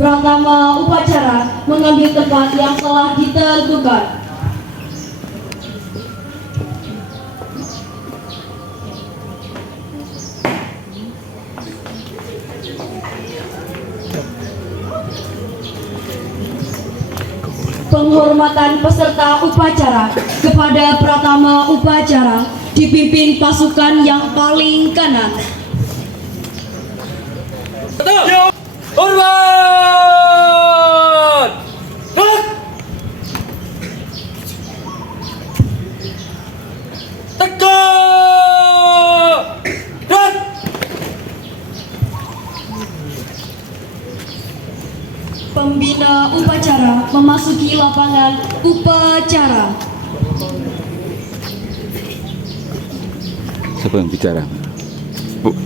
Pratama upacara mengambil tempat yang telah ditentukan. Penghormatan peserta upacara kepada Pratama upacara dipimpin pasukan yang paling kanan. Hormat! Gerak! Tegak! Gerak! Pembina upacara memasuki lapangan upacara. Siapa yang bicara? Bu.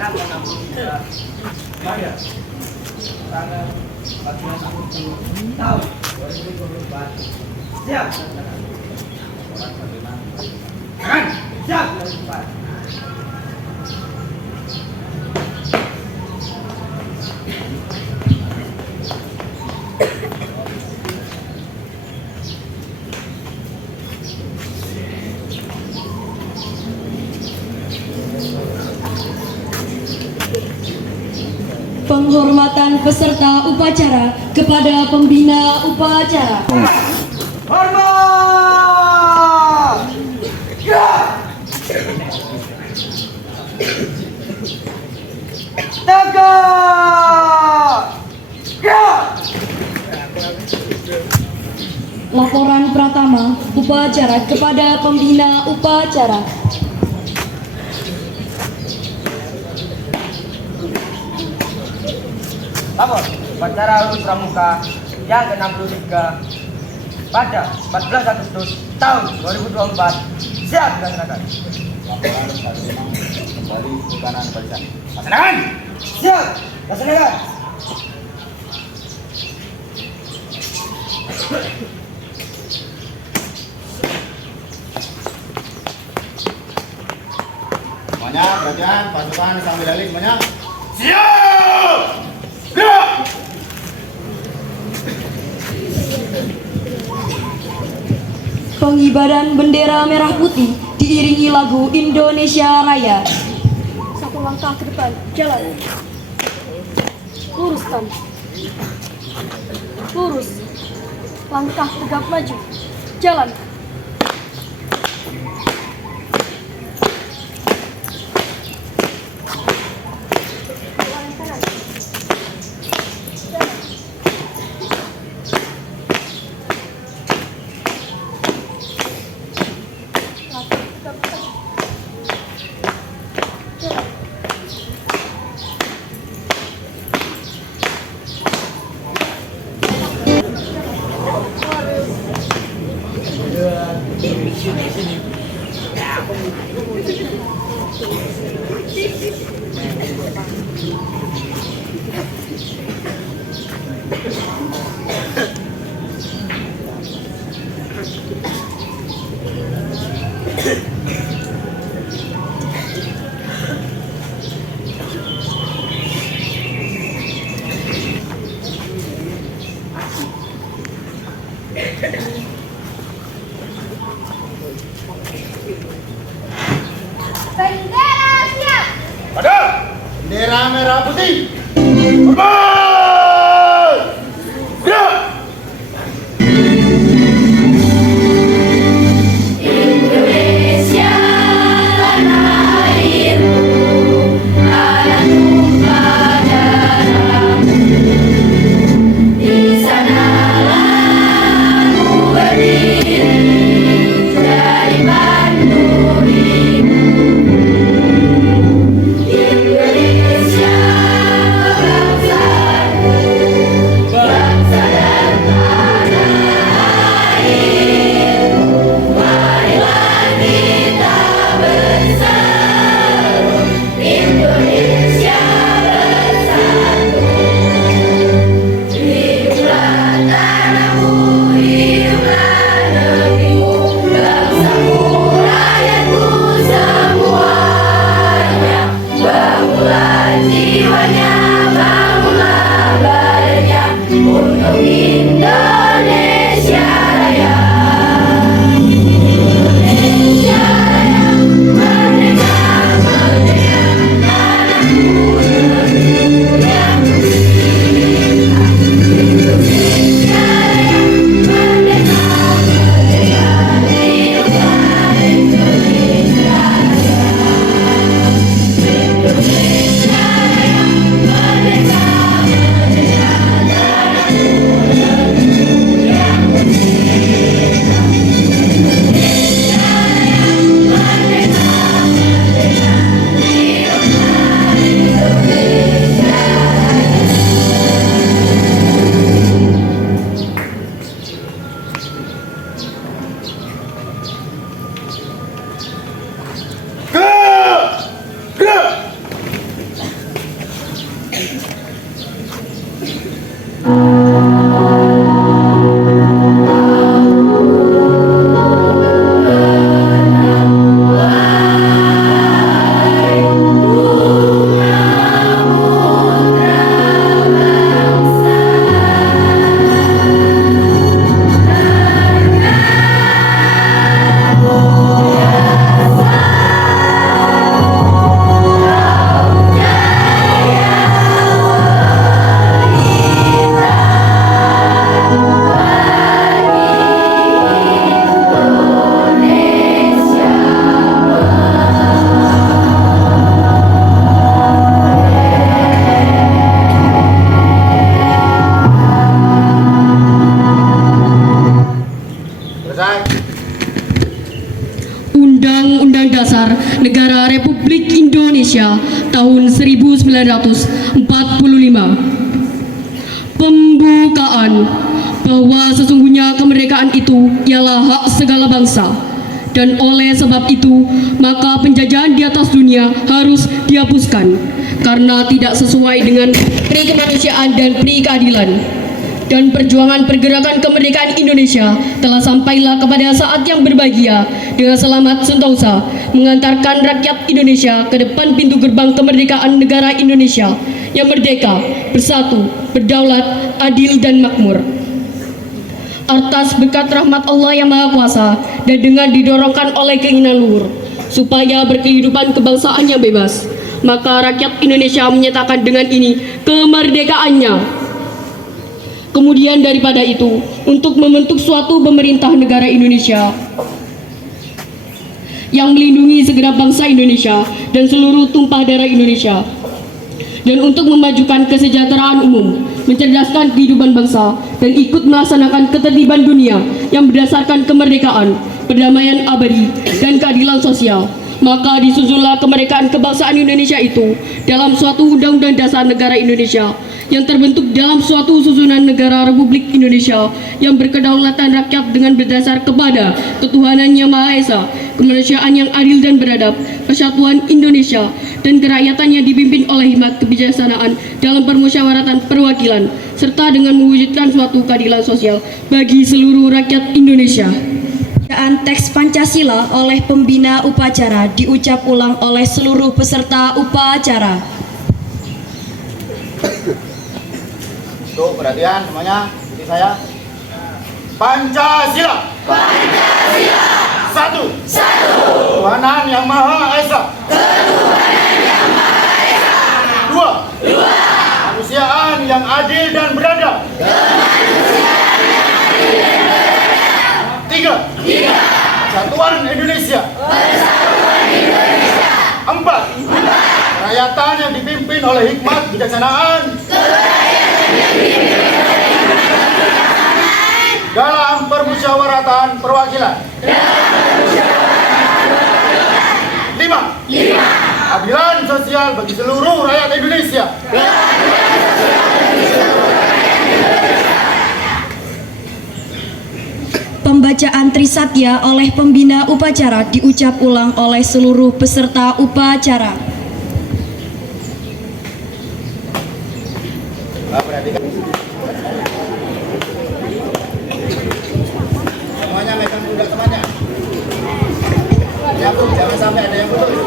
Yang menambah pada tanggal 14 Agustus tahun 2024. Siap. Akan siap. Penghormatan peserta upacara kepada pembina upacara. Hormat! Ya! Tegak! Ya! Laporan Pratama upacara kepada pembina upacara. Lapor upacara Lulus Pramuka yang ke-63 pada 14 Agustus tahun 2024 siap dilaksanakan. Laporan kembali ke kanan barisan. Laksanakan. Siap laksanakan. Semuanya perhatian, pasukan sambil dalih semuanya. Siap! Gerak! Pengibaran bendera merah putih diiringi lagu Indonesia Raya. Satu langkah ke depan, jalan. Luruskan. Lurus. Langkah tegap maju, jalan. Bendera siap. Pada! Bendera merah putih. Hormat! Gerak! Indonesia tanah airku, anak tumpah darahmu. Di sanalah ku berdiri, jadi pandu hidupmu. Negara Republik Indonesia tahun 1945. Pembukaan bahwa sesungguhnya kemerdekaan itu ialah hak segala bangsa, dan oleh sebab itu maka penjajahan di atas dunia harus dihapuskan karena tidak sesuai dengan pri kemanusiaan dan pri keadilan. Dan perjuangan pergerakan kemerdekaan Indonesia telah sampailah kepada saat yang berbahagia dengan selamat sentosa mengantarkan rakyat Indonesia ke depan pintu gerbang kemerdekaan negara Indonesia yang merdeka, bersatu, berdaulat, adil dan makmur. Atas berkat rahmat Allah yang Maha Kuasa dan dengan didorongkan oleh keinginan luhur supaya berkehidupan kebangsaan yang bebas, maka rakyat Indonesia menyatakan dengan ini kemerdekaannya. Kemudian daripada itu, untuk membentuk suatu pemerintah negara Indonesia yang melindungi segenap bangsa Indonesia dan seluruh tumpah darah Indonesia, dan untuk memajukan kesejahteraan umum, mencerdaskan kehidupan bangsa, dan ikut melaksanakan ketertiban dunia yang berdasarkan kemerdekaan, perdamaian abadi, dan keadilan sosial. Maka disusunlah kemerdekaan kebangsaan Indonesia itu dalam suatu undang-undang dasar negara Indonesia yang terbentuk dalam suatu susunan negara Republik Indonesia yang berkedaulatan rakyat dengan berdasar kepada ketuhanan yang Maha Esa, kemanusiaan yang adil dan beradab, kesatuan Indonesia, dan kerakyatan yang dipimpin oleh hikmat kebijaksanaan dalam permusyawaratan perwakilan, serta dengan mewujudkan suatu keadilan sosial bagi seluruh rakyat Indonesia. Bacaan teks Pancasila oleh pembina upacara diucap ulang oleh seluruh peserta upacara. Tuh, perhatian semuanya, ikuti saya. Pancasila. Pancasila. Satu. Satu. Ketuhanan yang Maha Esa. Ketuhanan yang Maha Esa. Dua. Dua. Kemanusiaan yang adil dan beradab. Kemanusiaan yang adil dan beradab. Tiga. Tiga. Persatuan Indonesia. Persatuan Indonesia. Empat. Empat. Kerakyatan yang dipimpin oleh hikmat kebijaksanaan. Dalam permusyawaratan perwakilan. Lima. Keadilan sosial bagi seluruh rakyat Indonesia. Pembacaan Trisatya oleh pembina upacara diucap ulang oleh seluruh peserta upacara. Perhatikan. Semuanya megang kuda temannya. Ya Bu, jangan sampai ada yang putus.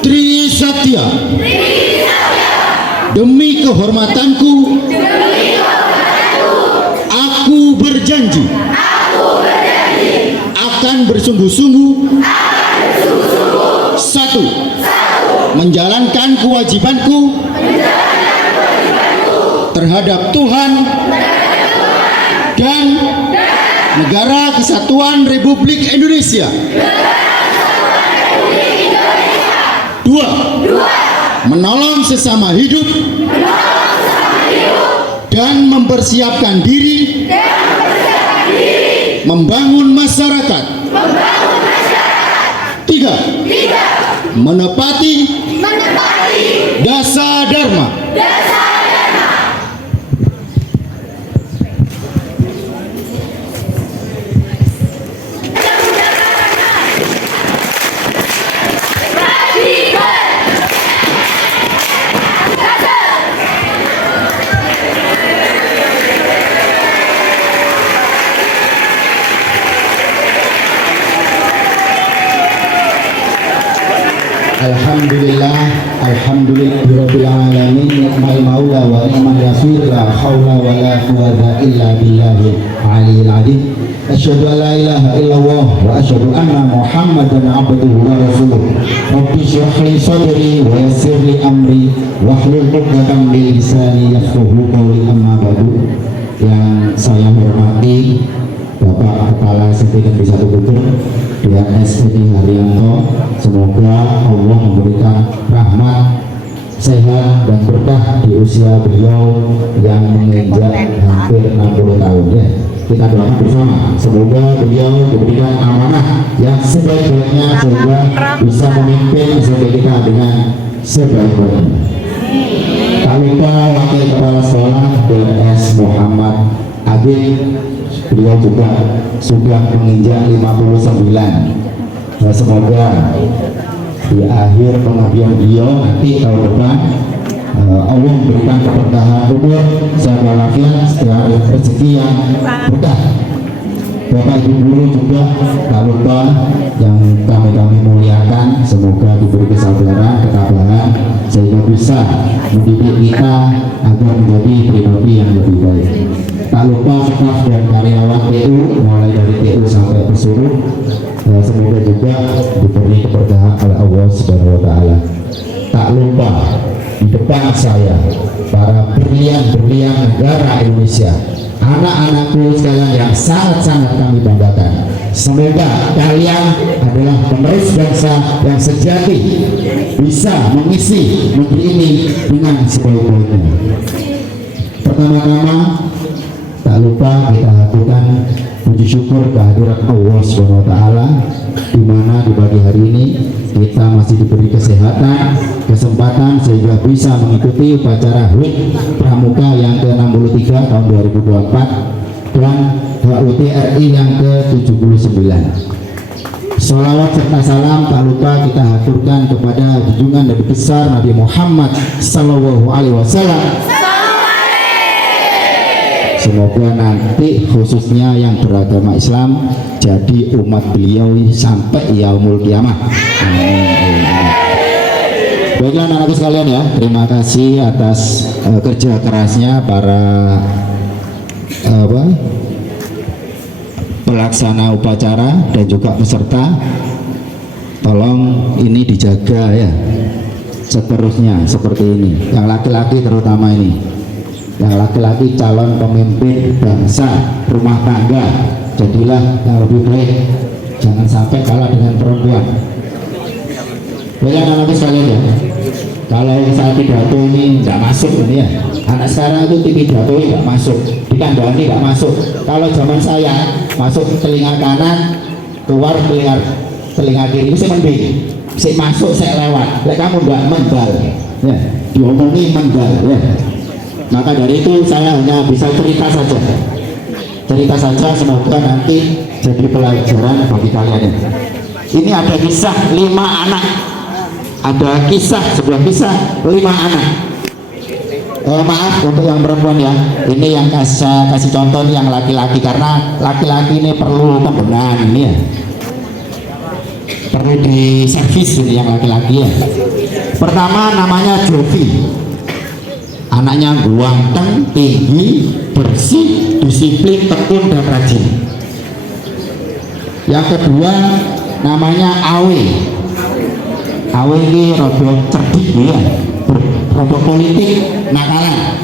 Trisatya. Demi kehormatanku, aku berjanji akan bersungguh-sungguh. Satu, menjalankan kewajibanku terhadap Tuhan dan Negara Kesatuan Republik Indonesia. Dua, menolong sesama hidup dan mempersiapkan diri membangun masyarakat. Tiga, menepati dasa dharma. Alhamdulillahirabbil alamin, ni'mal maula wa ni'mal nasir, la haula wa la quwwata illa billahil aliyil azim. Asyhadu an la ilaha illallah wa asyhadu anna Muhammadan abduhu wa rasuluh. Rabbi shrah li sadri wa yassir li amri wahlul 'uqdatam min lisani yafqahu qawli. Amma ba'du. Yang saya hormati Bapak Bapak Kepala SMP Negeri 1 Gubeng DNS Edi Haryanto, semoga Allah memberikan rahmat, sehat dan berkah di usia beliau yang menginjak hampir 60 tahun ya. Kita doakan bersama, semoga beliau diberikan amanah yang sebaik-baiknya sehingga bisa memimpin SMP kita dengan sebaik-baiknya. Tak lupa Wakil Kepala Sekolah DNS Muhammad Agil, beliau juga sudah menginjak 59. Nah, semoga di akhir pengabdian beliau nanti tahun depan Allah memberikan keberkahan umur, sehat walafiat, rezeki yang berkah. Bapak Ibu guru juga tak lupa yang kami muliakan, semoga diberi kesabaran, ketabahan sehingga bisa mendidik kita agar menjadi pribadi yang lebih baik. Tak lupa staf dan karyawan TU mulai dari TU sampai pesuruh, semoga juga diberi keberkahan oleh Allah Subhanahu wa taala. Tak lupa di depan saya para berlian-berlian negara Indonesia, anak-anakku sekalian yang sangat-sangat kami banggakan. Semoga kalian adalah penerus bangsa yang sejati, bisa mengisi negeri ini dengan sebaik-baiknya. Pertama-tama tak lupa kita haturkan puji syukur kehadirat Allah Subhanahu wa taala, di mana di pagi hari ini kita masih diberi kesehatan, kesempatan sehingga bisa mengikuti upacara HUT Pramuka yang ke-63 tahun 2024 dan HUT RI yang ke-79. Sholawat serta salam tak lupa kita haturkan kepada junjungan Nabi besar Nabi Muhammad Sallallahu Alaihi Wasallam. Semoga nanti khususnya yang beragama Islam jadi umat beliau sampai yaumul kiamah. Amin. Baiklah anak-anakku sekalian ya, terima kasih atas kerja kerasnya para pelaksana upacara dan juga peserta. Tolong ini dijaga ya, seterusnya seperti ini. Yang laki-laki terutama ini. Yang laki-laki calon pemimpin bangsa, rumah tangga, jadilah yang lebih baik, jangan sampai kalah dengan perempuan. Banyak anak-anak sekalian ya, kalau saat pidato ini tidak masuk ini ya, anak sekarang itu pidato ini tidak masuk, dikandani tidak masuk. Kalau zaman saya masuk telinga kanan, keluar telinga kiri, itu saya mending, saya masuk saya lewat. Lek kamu tidak mendal, ya diomongi mendal ya. Maka dari itu saya hanya bisa cerita saja, semoga nanti jadi pelajaran bagi kalian. Ini ada kisah 5 anak, ada kisah, sebuah kisah 5 anak. Maaf untuk yang perempuan ya, ini yang saya kasih contoh yang laki-laki, karena laki-laki ini perlu pembenahan ini ya, perlu diservis ini yang laki-laki ya. Pertama namanya Jovi. Anaknya ganteng, tinggi, bersih, disiplin, tekun dan rajin. Yang kedua namanya Awe. Awe ini rodok cerdik ya, rodok politik, nakalan.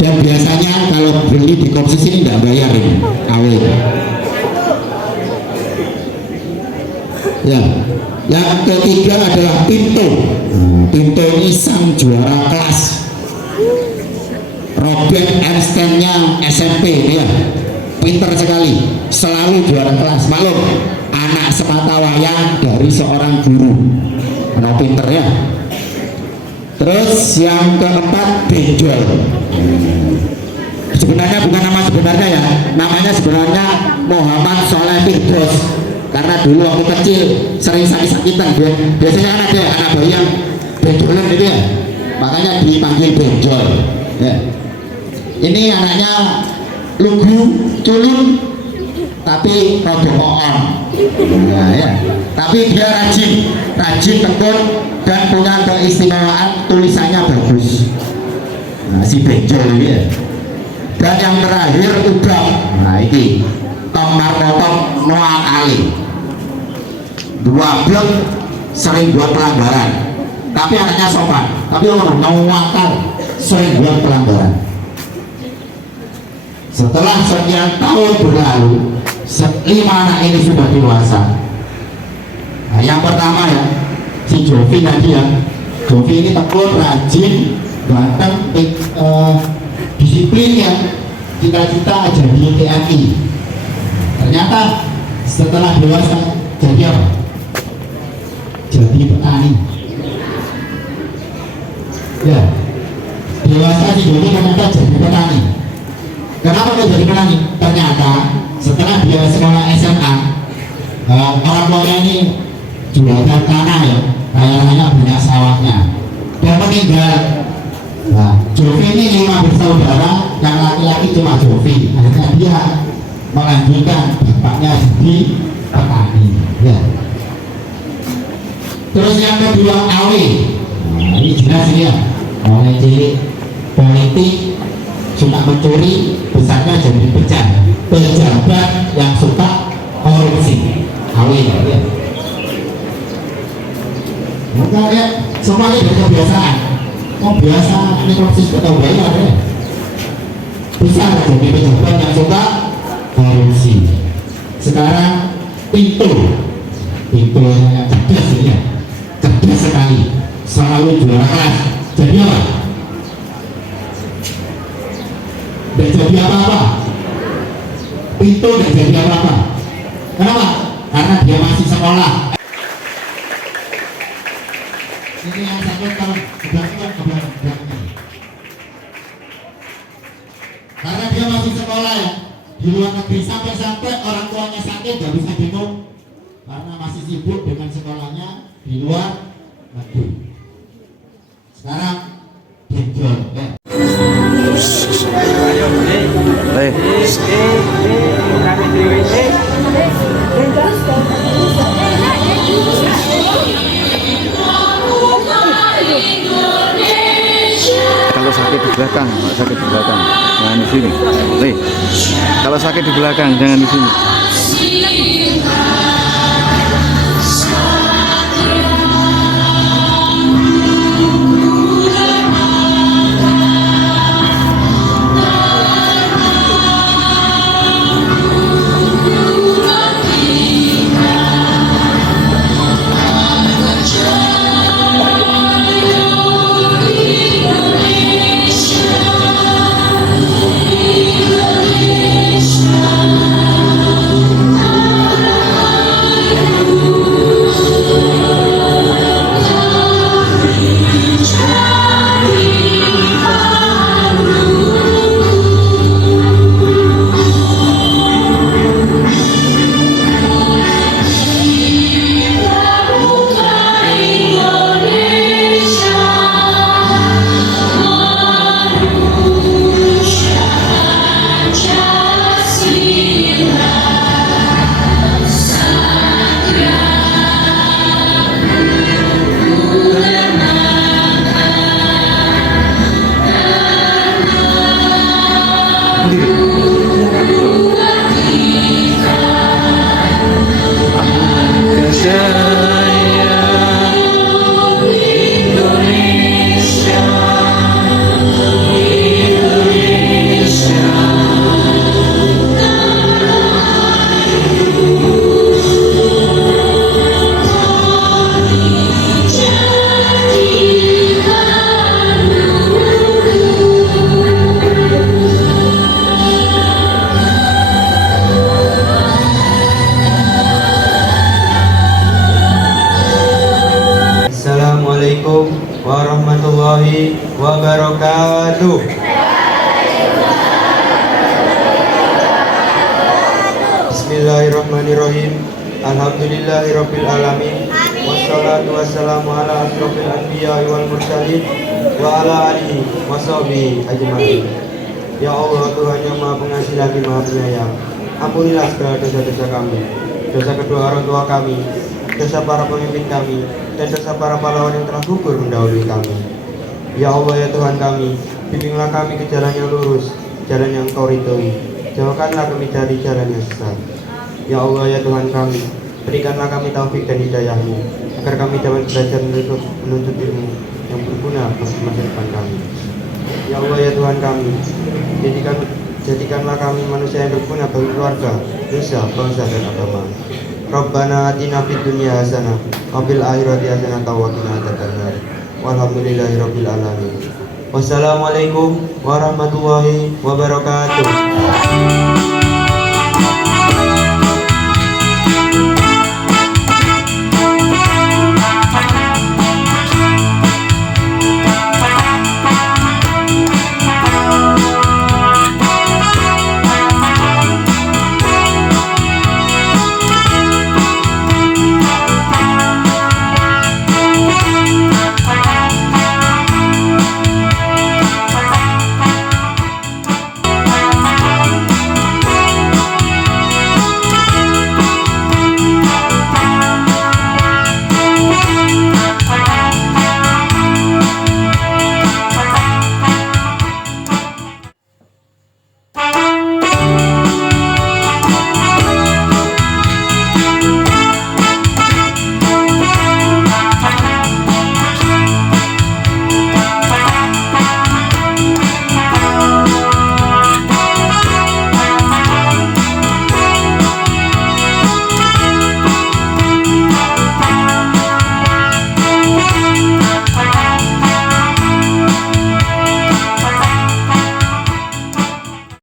Dan biasanya kalau beli di kopsus ini tidak bayar ini, Awe. Ya, yang ketiga adalah Pinto. Pinto ini sang juara kelas. Robert Einstein-nya SMP dia, pinter sekali, selalu juara kelas. Maklum, anak sepatah wayang dari seorang guru, pinter ya. Terus yang keempat Benjol. Sebenarnya bukan nama sebenarnya ya, namanya sebenarnya Muhammad Soleh Firdaus. Karena dulu waktu kecil sering sakit-sakitan, biasanya anak bayi yang benjolan gitu ya, makanya dipanggil Benjol ya. Ini anaknya lugu, culun, tapi rodok on. Nah, ya. Tapi dia rajin, tekun, dan punya keistimewaan tulisannya bagus. Nah, si Benjol ini ya. Dan yang terakhir Udang. Nah, ini Tom Markotok Noah Ali. 2 blok sering buat pelanggaran. Tapi anaknya sopan. Tapi orang Noah sering buat pelanggaran. Setelah sekian tahun berlalu, lima anak ini sudah dewasa. Nah, yang pertama ya, si Jovi tadi ya. Jovi ini tekun, rajin, ganteng, disiplinnya, cita-cita jadi TNI. Ternyata setelah dewasa jadi apa? Jadi petani. Ya, dewasa si Jovi ternyata jadi petani. Kenapa dia jadi petani? Ternyata setelah dia sekolah SMA, orang tuanya ini jualan tanah ya, kayaknya banyak sawahnya. Dia meninggal. Nah, Jovi ini 5 bersaudara, yang laki-laki cuma Jovi. Akhirnya dia melanjutkan bapaknya jadi petani. Ya. Terus yang kedua Awe. Nah, ini jelas ya, mulai cilik politik, suka mencuri, besarnya jadi pejabat yang suka korupsi. Awe ya. Maka ya, semuanya dari kebiasaan. Biasa korupsi atau bayar ya. Bisa jadi pejabat yang suka korupsi. Sekarang Pintu yang cerdas ya, cerdas sekali, selalu juara kelas. Jadi apa? Tidak jadi apa-apa. Pintu tidak jadi apa-apa. Kenapa? Karena dia masih sekolah. Ini yang satu kalau kebetulan. Karena dia masih sekolah ya, di luar negeri sampai orang tuanya sakit gak bisa jenguk karena masih sibuk dengan sekolahnya di luar negeri. Sekarang benjol ya. Kalau sakit di belakang, jangan di sini. Nih, kalau sakit di belakang, jangan di sini. Assalamualaikum warahmatullahi wabarakatuh. Bismillahirrahmanirrahim. Alhamdulillahirabbil alamin. Wassalatu wassalamu ala asyrofil anbiya'i wal mursalin wa ala alihi washabihi ajmain. Ya Allah, Tuhan yang Maha Pengasih lagi Maha Penyayang, ampunilah segala dosa-dosa kami, dosa kedua orang tua kami, dosa para pemimpin kami, dan dosa para pahlawan yang telah gugur mendahului kami. Ya Allah, ya Tuhan kami, bimbinglah kami ke jalan yang lurus, jalan yang Engkau ridhoi. Jauhkanlah kami dari jalan yang sesat. Ya Allah, ya Tuhan kami, berikanlah kami taufik dan hidayah-Mu, agar kami dapat belajar menuntut ilmu yang berguna bagi masa depan kami. Ya Allah, ya Tuhan kami, Jadikanlah kami manusia yang berguna bagi keluarga, nusa, bangsa, dan agama. Rabbana atina fid dunya hasanah wa fil akhirati hasanah wa qina adzabannar. Walhamdulillahirabbil alamin. Wassalamualaikum warahmatullahi wabarakatuh.